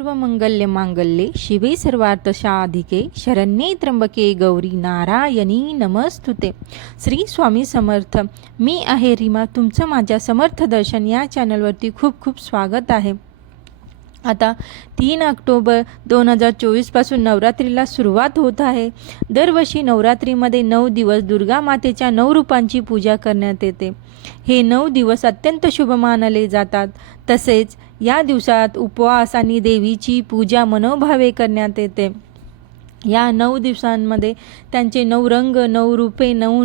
सर्व मंगल्य मांगल्ये शिवे सर्वार्थशाधिके शरण्ये त्र्यंबके गौरी नारायणी नमस्तुते. श्री स्वामी समर्थ मी आहे रीमा तुमचं माझ्या समर्थ दर्शन या चॅनलवरती खूप खूप स्वागत आहे. आता तीन ऑक्टोबर दोन हजार चोवीसपासून नवरात्रीला सुरुवात होत आहे. दरवर्षी नवरात्रीमध्ये नऊ दिवस दुर्गा मातेच्या नऊ रूपांची पूजा करण्यात येते. हे नऊ दिवस अत्यंत शुभ मानले जातात. तसेच या दिवसात उपवास आणि देवीची पूजा मनोभावे करण्यात येते. या नऊ दिवसांमध्ये त्यांचे नऊ रंग नऊ रूपे नऊ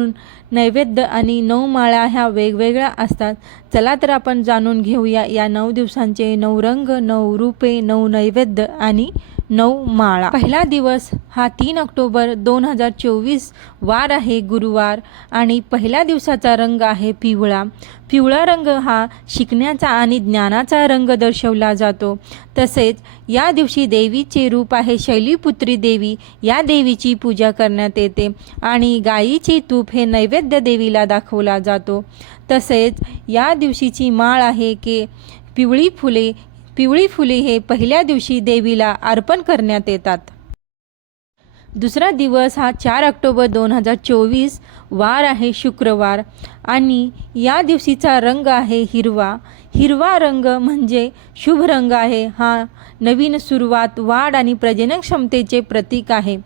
नैवेद्य आणि नऊ माळा ह्या वेगवेगळ्या असतात. चला तर आपण जाणून घेऊया या नऊ दिवसांचे नऊ रंग नऊ रूपे नऊ नैवेद्य आणि नऊ माळा. पहिला दिवस हा तीन ऑक्टोबर दोन हजार चोवीस वार आहे गुरुवार आणि पहिल्या दिवसाचा रंग आहे पिवळा. पिवळा रंग हा शिकण्याचा आणि ज्ञानाचा रंग दर्शवला जातो. तसेच या दिवशी देवीचे रूप आहे शैलीपुत्री देवी. या देवीची पूजा करण्यात येते आणि गाईचे तूप हे नैवेद्य देवीला दाखवला जातो. तसेच या दिवशीची माळ आहे की पिवळी फुले पिवळी फुले हे पहिल्या दिवशी देवीला अर्पण करण्यात येतात. दुसरा दिवस हा चार ऑक्टोबर दोन हजार चोवीस वार आहे शुक्रवार. आणि या दिवशीचा रंग आहे हिरवा. हिरवा रंग म्हणजे शुभ रंग आहे. हा नवीन सुरुवात वाढ आणि प्रजनन क्षमतेचे प्रतीक आहे.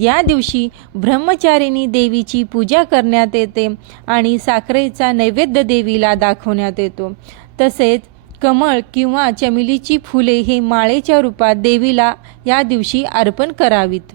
या दिवशी ब्रह्मचारिणी देवीची पूजा करण्यात येते आणि साखरेचा नैवेद्य देवीला दाखवण्यात येतो. तसेच कमळ किंवा चमेलीची फुले हे माळेच्या रूपात देवीला या दिवशी अर्पण करावीत.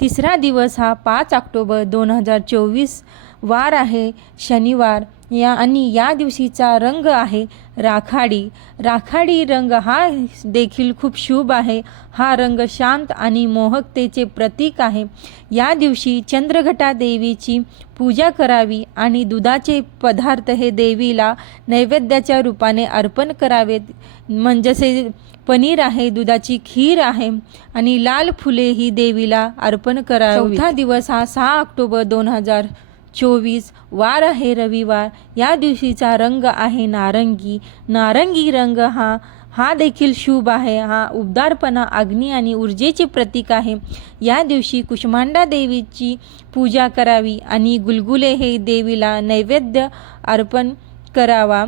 तिसरा दिवस हा पाच ऑक्टोबर दोन हजार चोवीस वार आहे. शनिवार या आणि या दिवशीचा रंग आहे राखाडी. राखाडी रंग हा देखील खूप शुभ आहे. हा रंग शांत आणि मोहकतेचे प्रतीक आहे. या दिवशी चंद्रघटा देवीची पूजा करावी आणि दुधाचे पदार्थ हे देवीला नैवेद्याच्या रूपाने अर्पण करावेत म्हणजे पनीर आहे दुधाची खीर आहे आणि लाल फुले ही देवीला अर्पण करावी चौथा दिवस हा सहा ऑक्टोबर दोन हजार चोवीस वार आहे रविवार. या दिवशीचा रंग आहे नारंगी. नारंगी रंग हा हा देखील शुभ आहे. हा उबदारपणा अग्नी आणि ऊर्जेचे प्रतीक आहे. या दिवशी कुष्मांडा देवीची पूजा करावी आणि गुलगुले हे देवीला नैवेद्य अर्पण करावा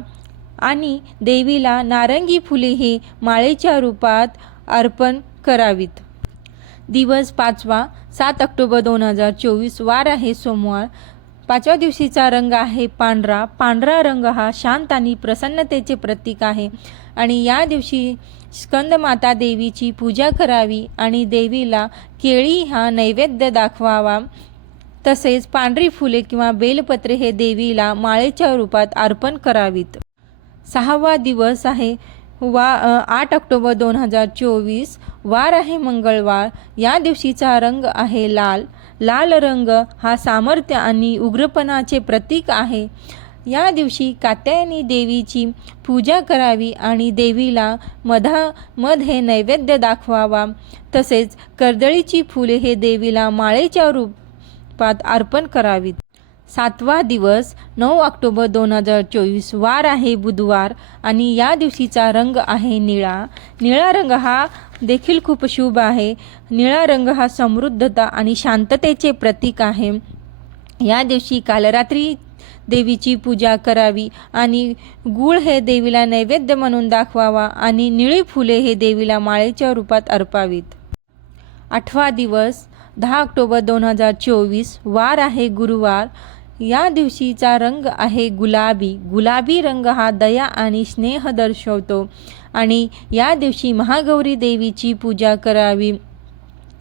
आणि देवीला नारंगी फुले हे माळेच्या रूपात अर्पण करावीत. दिवस पाचवा सात ऑक्टोबर दोन हजार चोवीस वार आहे सोमवार. पाचव्या दिवशीचा रंग आहे पांढरा. पांढरा रंग हा शांत आणि प्रसन्नतेचे प्रतीक आहे. आणि या दिवशी स्कंदमाता देवीची पूजा करावी आणि देवीला केळी हा नैवेद्य दाखवावा. तसेच पांढरी फुले किंवा बेलपत्रे हे देवीला माळेच्या रूपात अर्पण करावीत. सहावा दिवस आहे. वा आठ ऑक्टोबर दोन हजार चोवीस. वार आहे मंगळवार. या दिवशीचा रंग आहे लाल. लाल रंग हा सामर्थ्य आणि उग्रपणाचे प्रतीक आहे. या दिवशी कात्यायनी देवीची पूजा करावी आणि देवीला मधा मध हे नैवेद्य दाखवावा. तसेच कर्दळीची फुले हे देवीला माळेच्या रूपात अर्पण करावीत. सातवा दिवस नऊ ऑक्टोबर दोन हजार चोवीस वार आहे बुधवार आणि या दिवशीचा रंग आहे निळा. निळा रंग हा देखील खूप शुभ आहे. निळा रंग हा समृद्धता आणि शांततेचे प्रतीक आहे. या दिवशी कालरात्री देवीची पूजा करावी आणि गूळ हे देवीला नैवेद्य म्हणून दाखवावा आणि निळी फुले हे देवीला माळेच्या रूपात अर्पावीत. आठवा दिवस दहा ऑक्टोबर दोन हजार चोवीस वार आहे गुरुवार. या दिवशीचा रंग आहे गुलाबी. गुलाबी रंग हा दया आणि स्नेह दर्शवतो. आणि या दिवशी महागौरी देवीची पूजा करावी.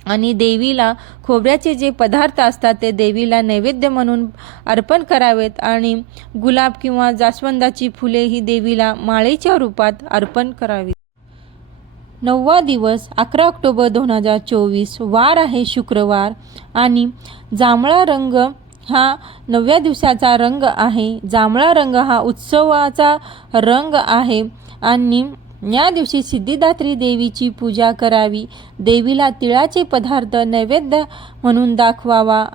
आणि देवीला खोबऱ्याचे जे पदार्थ असतात ते देवीला नैवेद्य म्हणून अर्पण करावेत आणि गुलाब किंवा जास्वंदाची फुले ही देवीला माळेच्या रूपात अर्पण करावीत नववा दिवस अकरा ऑक्टोबर दोन हजार चोवीस वार आहे शुक्रवार. आणि जांभळा रंग हा नवव्या दिवसाचा रंग आहे. जांभळा रंग हा उत्सवाचा रंग आहे. आणि या दिवशी सिद्धिदात्री देवीची पूजा करावी. देवीला तिळाचे पदार्थ नैवेद्य म्हणून दाखवावा.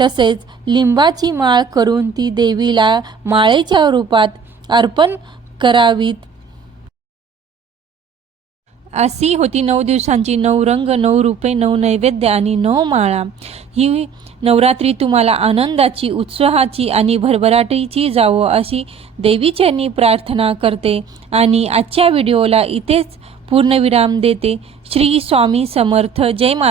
तसेच लिंबाची माळ करून ती देवीला माळेच्या रूपात अर्पण करावीत. अशी होती नऊ दिवसांची. नऊ रंग नऊ रूपे नऊ नैवेद्य आणि नऊ माळा. ही नवरात्री तुम्हाला आनंदाची उत्साहाची आणि भरभराटीची जावो अशी देवीचरणी प्रार्थना करते आणि आजच्या व्हिडिओला इथेच पूर्णविराम देते. श्री स्वामी समर्थ. जय माता